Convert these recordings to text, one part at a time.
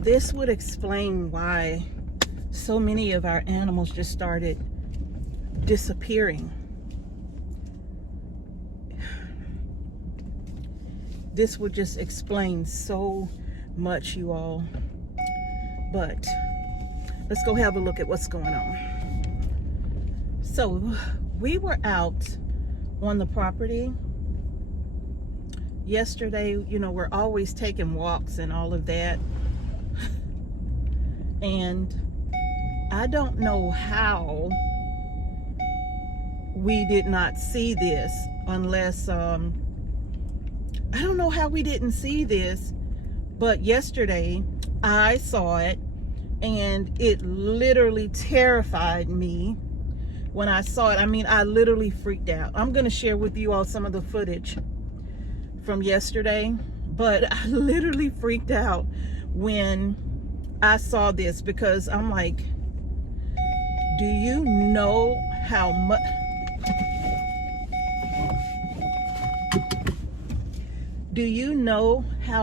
This would explain why so many of our animals just started disappearing. This would just explain so much, you all. But let's go have a look at what's going on. So we were out on the property yesterday. You know, we're always taking walks and all of that. And I don't know how we did not see this unless, I don't know how we didn't see this, but yesterday I saw it and it literally terrified me when I saw it. I mean, I literally freaked out. I'm going to share with you all some of the footage from yesterday, but I literally freaked out when I saw this, because I'm like, do you know how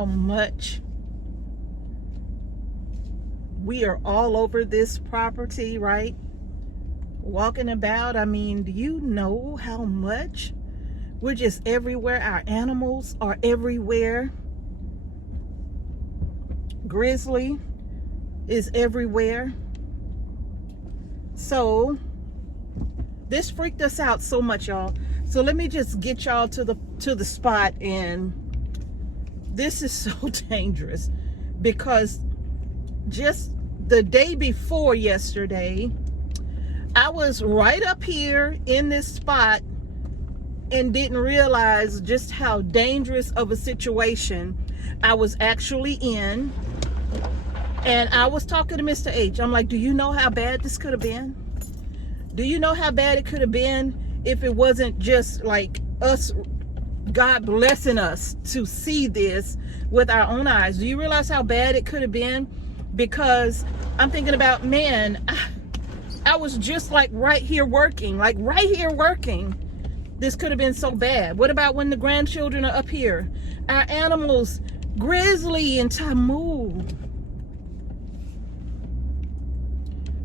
much we are all over this property, right? Walking about. I mean, do you know how much we're just everywhere? Our animals are everywhere. Grizzly is everywhere. So this freaked us out so much, y'all. So let me just get y'all to the spot. And this is so dangerous, because just the day before yesterday, I was right up here in this spot and didn't realize just how dangerous of a situation I was actually in. And I was talking to Mr. H. I'm like, do you know how bad this could have been? Do you know how bad it could have been if it wasn't just like us, God blessing us to see this with our own eyes? Do you realize how bad it could have been? Because I'm thinking about, man, I was just like right here working. This could have been so bad. What about when the grandchildren are up here? Our animals, Grizzly and Tamu.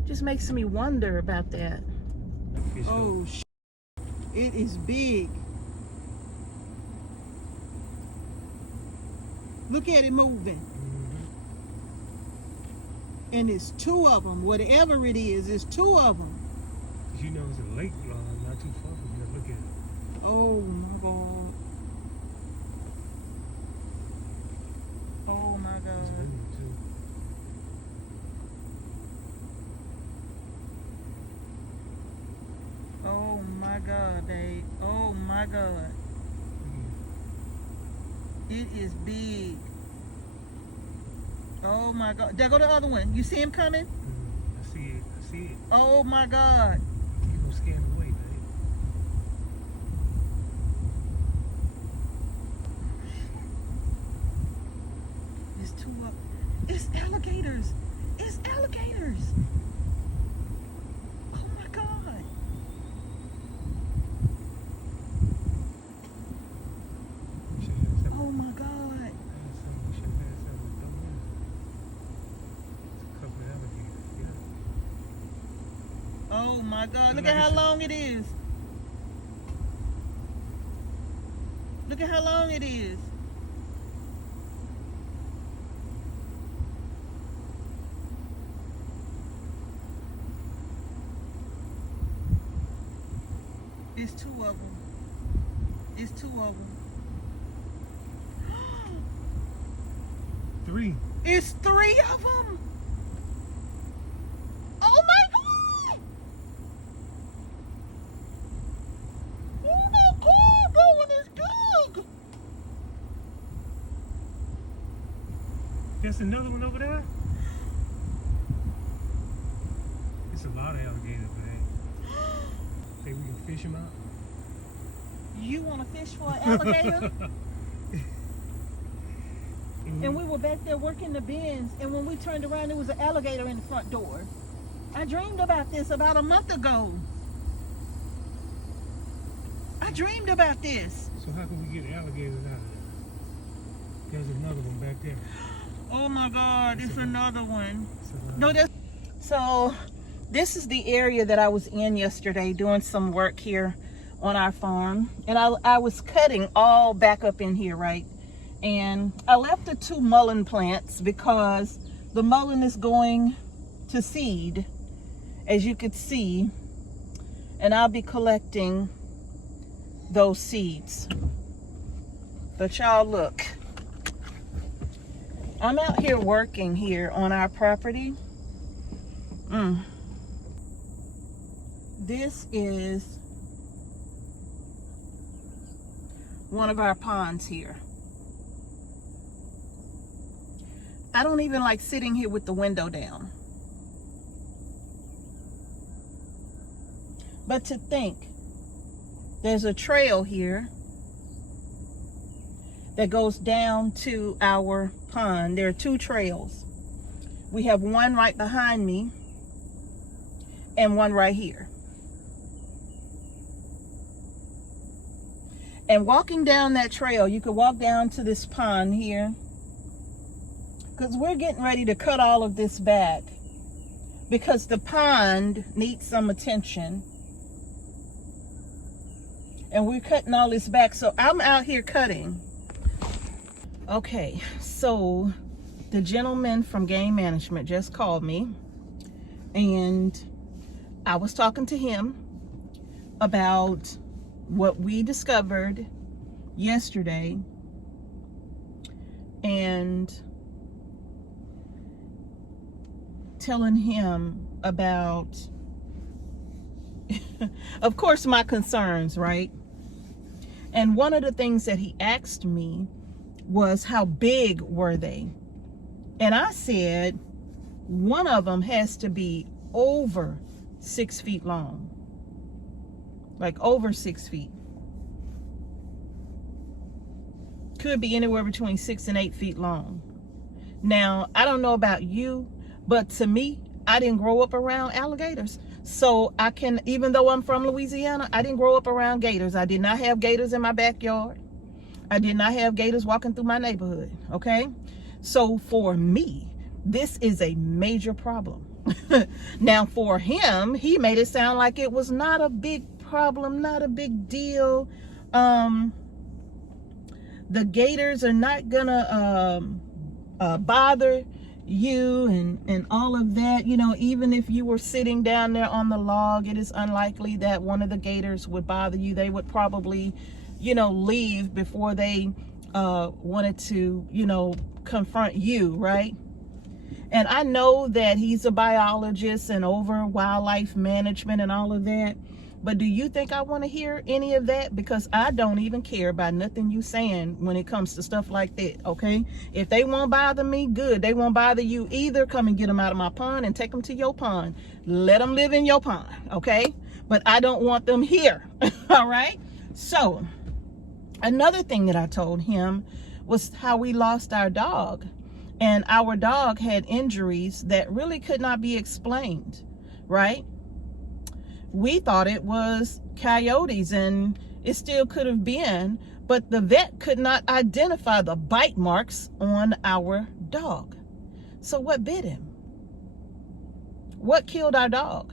Just makes me wonder about that. Oh, it is big. Look at it moving. And it's two of them. Whatever it is, it's two of them. You know, it's a lake not too far from here. Look at it. Oh my God. Oh my God. It's moving too. Oh my God, babe. Oh my God. It is big. Oh my God. There go the other one. You see him coming? I see it. Oh my God. You gonna scan away, babe. It's two up. It's alligators. It's alligators. Oh my God. Oh my God. Oh my God, look at how long it is. Look at how long it is. It's two of them. It's two of them. Three. It's three of them. Oh my God. Oh my God, that one is big. There's another one over there. It's a lot of alligators, man. Think we can fish them out? You want to fish for an alligator? And we were back there working the bins, and when we turned around, there was an alligator in the front door. I dreamed about this about a month ago. I dreamed about this. So how can we get alligators out of there? There's another one back there. Oh my God, it's another one. So, No, that's so. This is the area that I was in yesterday doing some work here on our farm, and I was cutting all back up in here, right? And I left the 2 mullein plants because the mullein is going to seed, as you could see, and I'll be collecting those seeds. But y'all look, I'm out here working here on our property. This is one of our ponds here. I don't even like sitting here with the window down. But to think, there's a trail here that goes down to our pond. There are 2 trails. We have one right behind me and one right here. And walking down that trail, you could walk down to this pond here, because we're getting ready to cut all of this back because the pond needs some attention. And we're cutting all this back. So I'm out here cutting. Okay, so the gentleman from game management just called me, and I was talking to him about what we discovered yesterday, and telling him about of course my concerns, right? And one of the things that he asked me was, how big were they? And I said one of them has to be over 6 feet long. Like over 6 feet. Could be anywhere between 6 and 8 feet long. Now, I don't know about you, but to me, I didn't grow up around alligators. So I can, even though I'm from Louisiana, I didn't grow up around gators. I did not have gators in my backyard. I did not have gators walking through my neighborhood, okay? So for me, this is a major problem. Now for him, he made it sound like it was not a big problem, not a big deal. The gators are not gonna bother you and all of that. You know, even if you were sitting down there on the log, it is unlikely that one of the gators would bother you. They would probably, you know, leave before they wanted to, you know, confront you, right? And I know that he's a biologist and over wildlife management and all of that. But do you think I want to hear any of that? Because I don't even care about nothing you saying when it comes to stuff like that, okay? If they won't bother me, good. They won't bother you either. Come and get them out of my pond and take them to your pond. Let them live in your pond, okay? But I don't want them here, all right? So, another thing that I told him was how we lost our dog. And our dog had injuries that really could not be explained, right? We thought it was coyotes, and it still could have been, but the vet could not identify the bite marks on our dog. So what bit him? What killed our dog?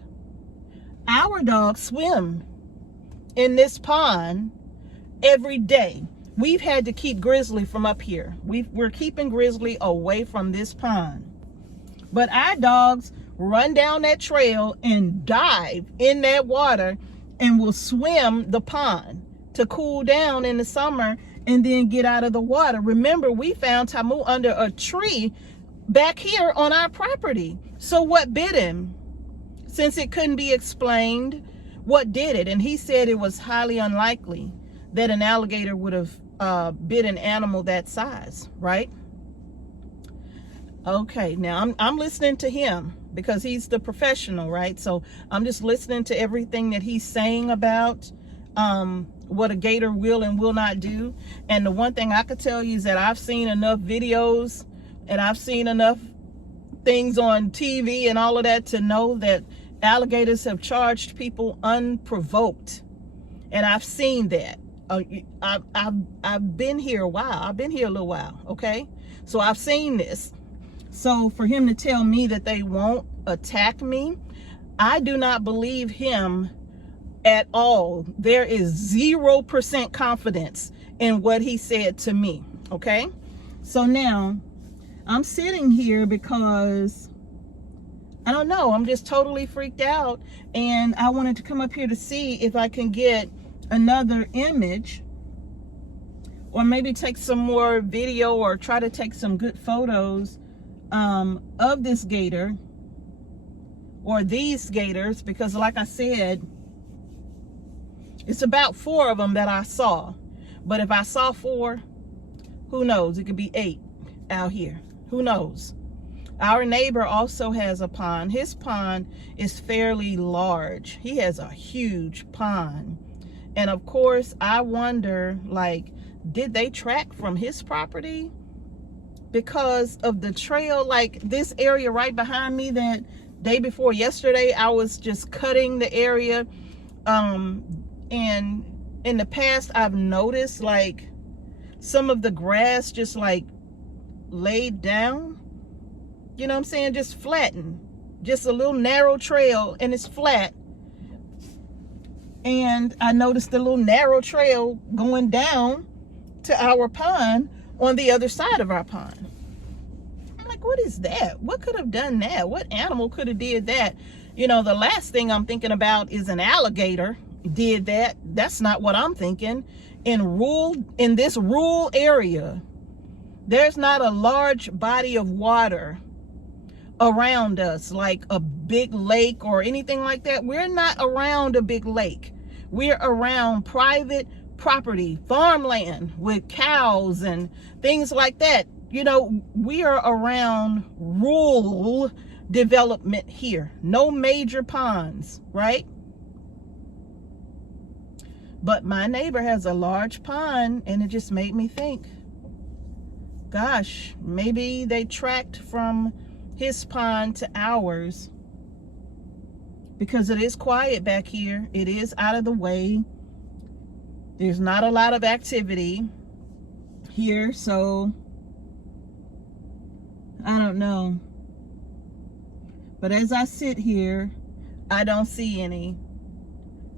Our dog swim in this pond every day. We've had to keep Grizzly from up here. We're keeping Grizzly away from this pond. But our dogs run down that trail and dive in that water and will swim the pond to cool down in the summer and then get out of the water. Remember, we found Tamu under a tree back here on our property. So what bit him? Since it couldn't be explained, what did it? And he said it was highly unlikely that an alligator would have bit an animal that size, right? Okay, now I'm listening to him because he's the professional, right? So I'm just listening to everything that he's saying about what a gator will and will not do. And the one thing I could tell you is that I've seen enough videos and I've seen enough things on TV and all of that to know that alligators have charged people unprovoked. And I've seen that. I've been here a while. I've been here a little while, okay? So I've seen this. So for him to tell me that they won't attack me, I do not believe him at all. There is 0% confidence in what he said to me. Okay, so now I'm sitting here because I don't know, I'm just totally freaked out, and I wanted to come up here to see if I can get another image, or maybe take some more video, or try to take some good photos of this gator, or these gators, because like I said, it's about 4 of them that I saw. But if I saw 4, who knows? It could be 8 out here. Who knows? Our neighbor also has a pond. His pond is fairly large. He has a huge pond. And of course, I wonder, like, did they track from his property? Because of the trail, like this area right behind me, that day before yesterday, I was just cutting the area. And in the past, I've noticed like some of the grass just like laid down, you know what I'm saying? Just flattened, just a little narrow trail, and it's flat. And I noticed the little narrow trail going down to our pond on the other side of our pond. I'm like, what is that? What could have done that? What animal could have did that? You know, the last thing I'm thinking about is an alligator did that. That's not what I'm thinking. In this rural area, there's not a large body of water around us, like a big lake or anything like that. We're not around a big lake. We're around private property, farmland with cows and things like that. You know, we are around rural development here. No major ponds, right? But my neighbor has a large pond, and it just made me think, gosh, maybe they tracked from his pond to ours, because it is quiet back here. It is out of the way. There's not a lot of activity here, so I don't know. But as I sit here, I don't see any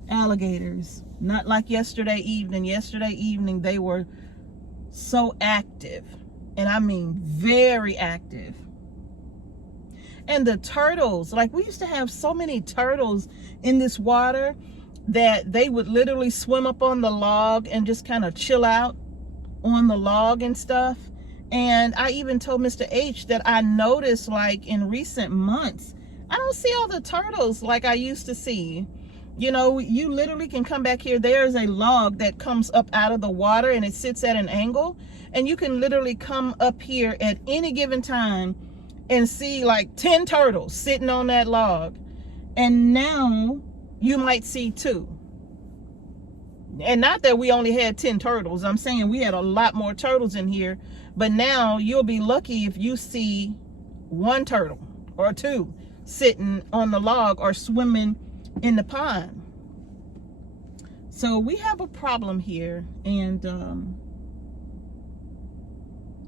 alligators. Not like yesterday evening. Yesterday evening, they were so active. And I mean very active. And the turtles, like we used to have so many turtles in this water that they would literally swim up on the log and just kind of chill out on the log and stuff. And I even told Mr. H that I noticed, like in recent months, I don't see all the turtles like I used to see. You know, you literally can come back here. There's a log that comes up out of the water, and it sits at an angle, and you can literally come up here at any given time and see like 10 turtles sitting on that log. And now you might see 2. And not that we only had 10 turtles. I'm saying we had a lot more turtles in here. But now you'll be lucky if you see 1 turtle or 2 sitting on the log or swimming in the pond. So we have a problem here. And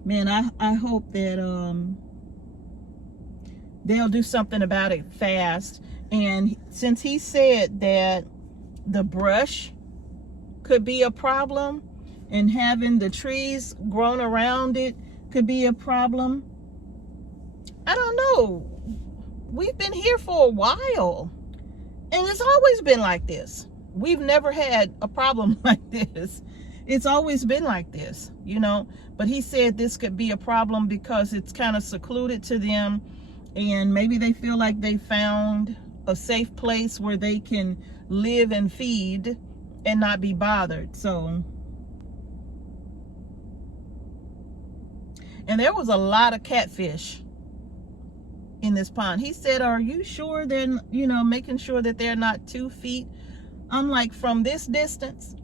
man, I hope that they'll do something about it fast. And since he said that the brush could be a problem, and having the trees grown around it could be a problem, I don't know. We've been here for a while, and it's always been like this. We've never had a problem like this. It's always been like this, you know. But he said this could be a problem because it's kind of secluded to them, and maybe they feel like they found a safe place where they can live and feed and not be bothered. So, and there was a lot of catfish in this pond. He said, are you sure they're, you know, making sure that they're not 2 feet? I'm like, from this distance,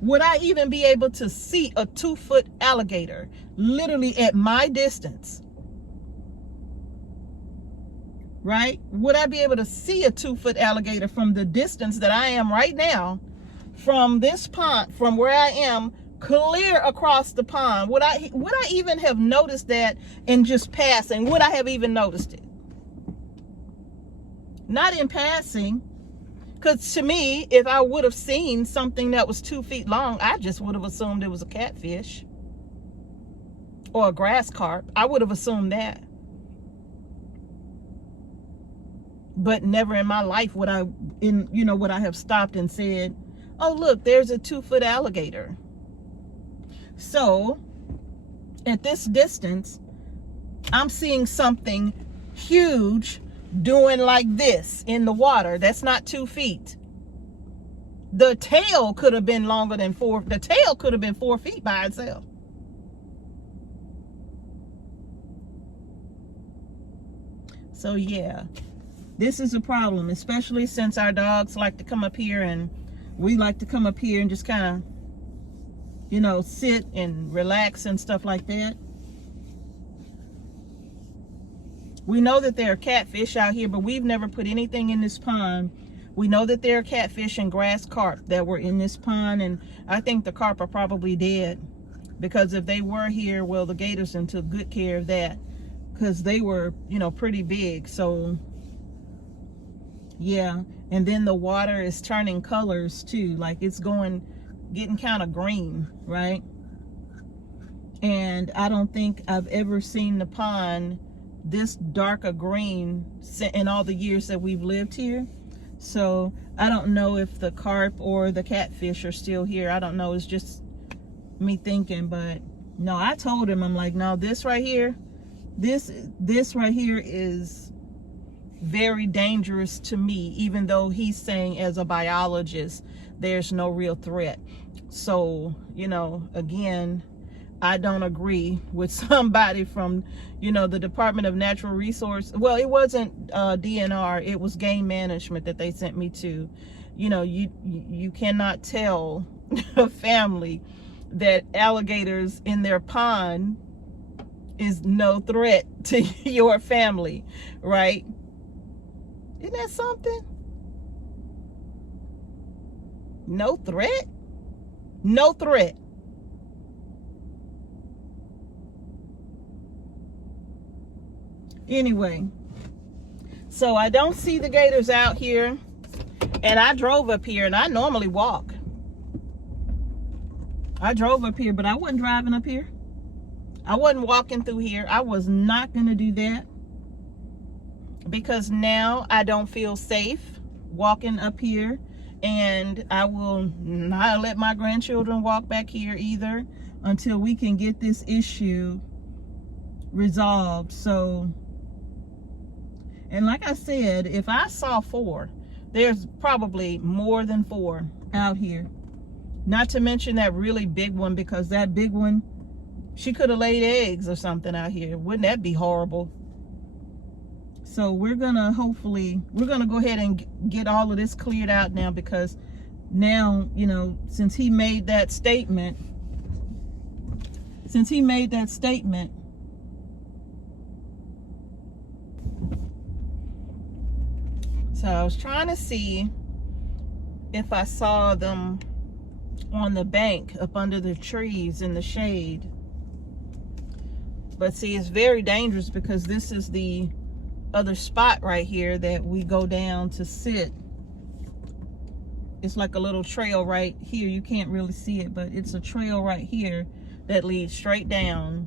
would I even be able to see a 2-foot alligator literally at my distance? Right? Would I be able to see a 2-foot alligator from the distance that I am right now, from this pond, from where I am, clear across the pond. Would I even have noticed that in just passing? Would I have even noticed it? Not in passing. Because to me, if I would have seen something that was 2 feet long, I just would have assumed it was a catfish or a grass carp. I would have assumed that. But never in my life would I have stopped and said, oh, look, there's a 2-foot alligator. So at this distance, I'm seeing something huge doing like this in the water. That's not 2 feet. The tail could have been longer than 4. The tail could have been 4 feet by itself. So yeah, this is a problem, especially since our dogs like to come up here, and we like to come up here and just kind of, sit and relax and stuff like that. We know that there are catfish out here, but we've never put anything in this pond. We know that there are catfish and grass carp that were in this pond, and I think the carp are probably dead, because if they were here, well, the gators took good care of that, because they were, pretty big. So yeah, and then the water is turning colors too, like it's getting kind of green, right? And I don't think I've ever seen the pond this dark a green in all the years that we've lived here. So I don't know if the carp or the catfish are still here. I don't know. It's just me thinking. But no, I told him, I'm like, no, this right here is very dangerous to me, even though he's saying as a biologist there's no real threat. So again, I don't agree with somebody from, the Department of Natural Resources. Well, it wasn't DNR, it was game management that they sent me to. You cannot tell a family that alligators in their pond is no threat to your family, right? Isn't that something? No threat? No threat. Anyway, so I don't see the gators out here, and I drove up here, and I normally walk. I drove up here, but I wasn't driving up here. I wasn't walking through here. I was not going to do that, because now I don't feel safe walking up here, and I will not let my grandchildren walk back here either until we can get this issue resolved. So, and like I said, if I saw 4, there's probably more than 4 out here. Not to mention that really big one, because that big one, she could have laid eggs or something out here. Wouldn't that be horrible? So we're gonna go ahead and get all of this cleared out now, because now, since he made that statement, so I was trying to see if I saw them on the bank up under the trees in the shade. But see, it's very dangerous, because this is the other spot right here that we go down to sit. It's like a little trail right here. You can't really see it, but it's a trail right here that leads straight down.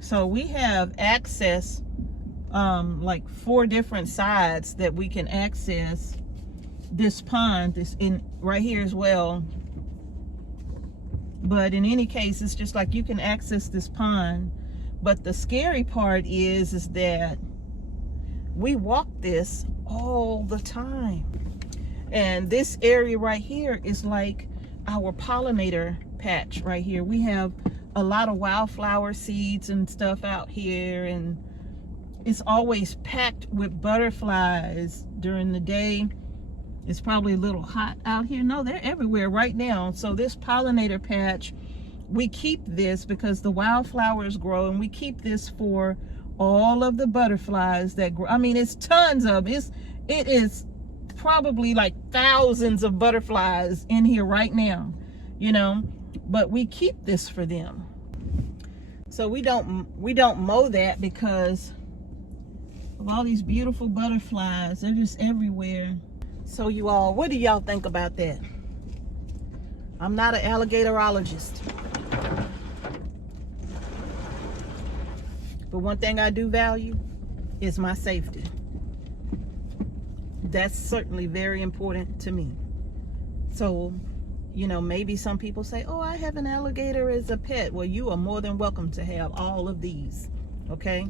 So we have access, like 4 different sides that we can access this pond, this in right here as well. But in any case, it's just like you can access this pond. But the scary part is that we walk this all the time. And this area right here is like our pollinator patch right here. We have a lot of wildflower seeds and stuff out here, and it's always packed with butterflies during the day. It's probably a little hot out here. No, they're everywhere right now. So this pollinator patch, we keep this because the wildflowers grow, and we keep this for all of the butterflies that grow. I mean, it's tons of it is probably like thousands of butterflies in here right now, but we keep this for them. So we don't mow that because of all these beautiful butterflies. They're just everywhere. So you all, what do y'all think about that? I'm not an alligatorologist, but one thing I do value is my safety. That's certainly very important to me. So, you know, maybe some people say, oh, I have an alligator as a pet. Well, you are more than welcome to have all of these, okay?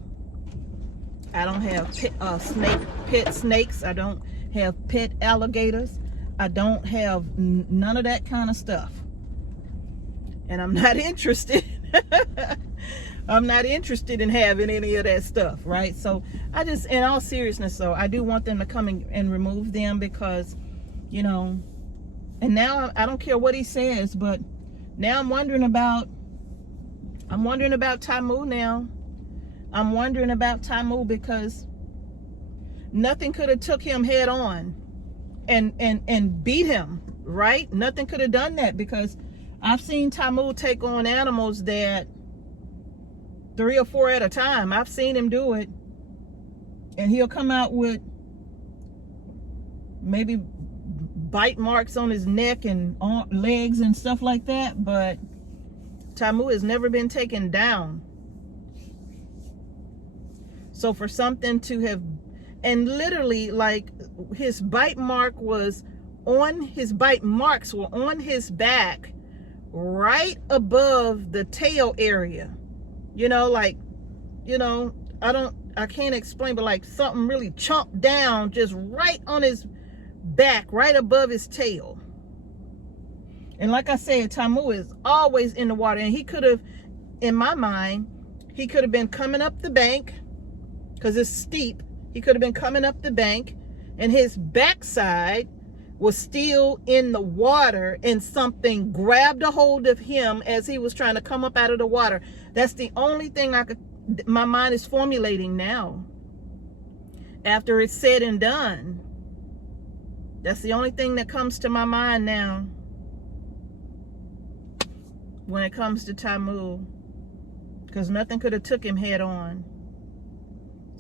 I don't have pet snakes. I don't have pet alligators. I don't have none of that kind of stuff. And I'm not interested. I'm not interested in having any of that stuff, right? So I just, in all seriousness, though, I do want them to come and remove them because, you know, and now I don't care what he says, but now I'm wondering about Tamu now. I'm wondering about Tamu because nothing could have took him head on and beat him, right? Nothing could have done that because I've seen Tamu take on animals that 3 or 4 at a time. I've seen him do it, and he'll come out with maybe bite marks on his neck and legs and stuff like that, but Tamu has never been taken down. So for something to have, and literally like his bite marks were on his back right above the tail area. You know, like, you know, I can't explain, but like something really chomped down just right on his back, right above his tail. And like I said, Tamu is always in the water, and he could have, in my mind, he could have been coming up the bank because it's steep. He could have been coming up the bank and his backside was still in the water and something grabbed a hold of him as he was trying to come up out of the water. That's the only thing my mind is formulating now. After it's said and done, that's the only thing that comes to my mind now when it comes to Tamu, because nothing could have took him head on.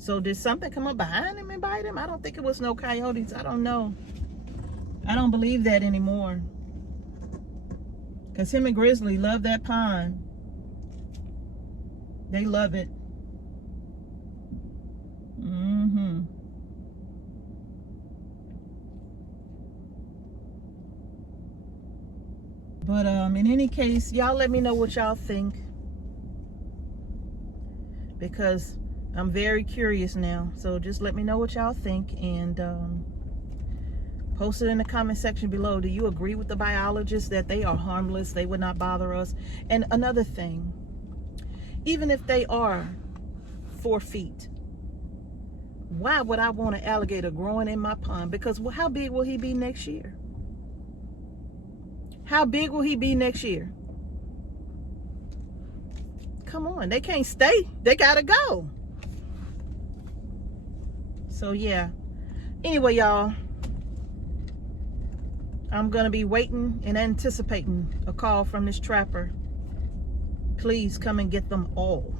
So did something come up behind him and bite him? I don't think it was no coyotes. I don't know. I don't believe that anymore. Because him and Grizzly love that pond. They love it. Mm-hmm. But in any case, y'all let me know what y'all think. Because I'm very curious now. So just let me know what y'all think, and post it in the comment section below. Do you agree with the biologists that they are harmless? They would not bother us? And another thing, even if they are 4 feet, why would I want an alligator growing in my pond? Because how big will he be next year? How big will he be next year? Come on, they can't stay. They gotta go. So yeah. Anyway, y'all, I'm gonna be waiting and anticipating a call from this trapper. Please come and get them all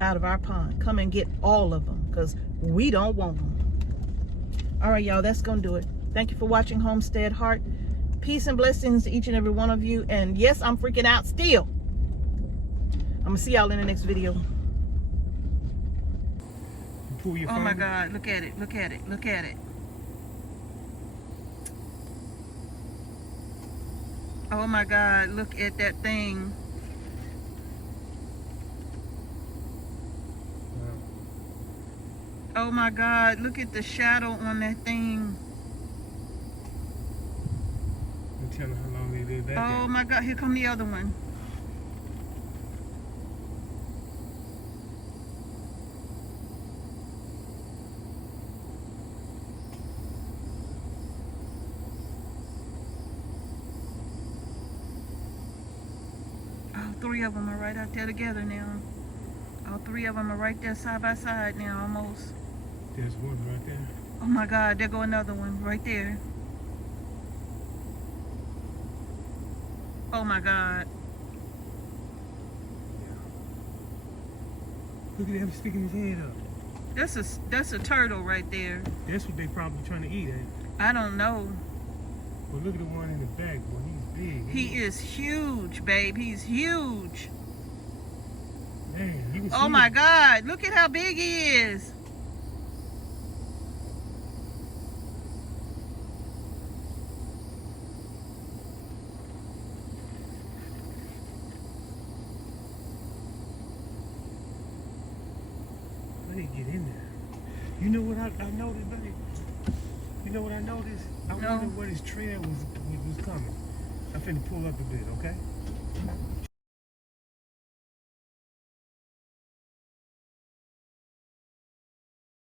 out of our pond. Come and get all of them, because we don't want them. All right, y'all, that's gonna do it. Thank you for watching Homestead Heart. Peace and blessings to each and every one of you. And yes, I'm freaking out still. I'm gonna see y'all in the next video. Oh my God, look at it, look at it, look at it. Oh my God, look at that thing. Oh my God, look at the shadow on that thing. Tell me how long they did that. Oh my God, here come the other one. All 3 of them are right out there together now. All 3 of them are right there side by side now, almost. There's one right there. Oh my God, there go another one right there. Oh my God. Look at him sticking his head up. That's a turtle right there. That's what they probably trying to eat, ain't it? I don't know. But look at the one in the back, boy. He's big. He is huge, babe. He's huge. Man, you can see Oh my him. God! Look at how big he is. Let me get in there. You know what I noticed, buddy? You know what I noticed? I No. wonder where this trail was coming. I'm finna pull up a bit, okay?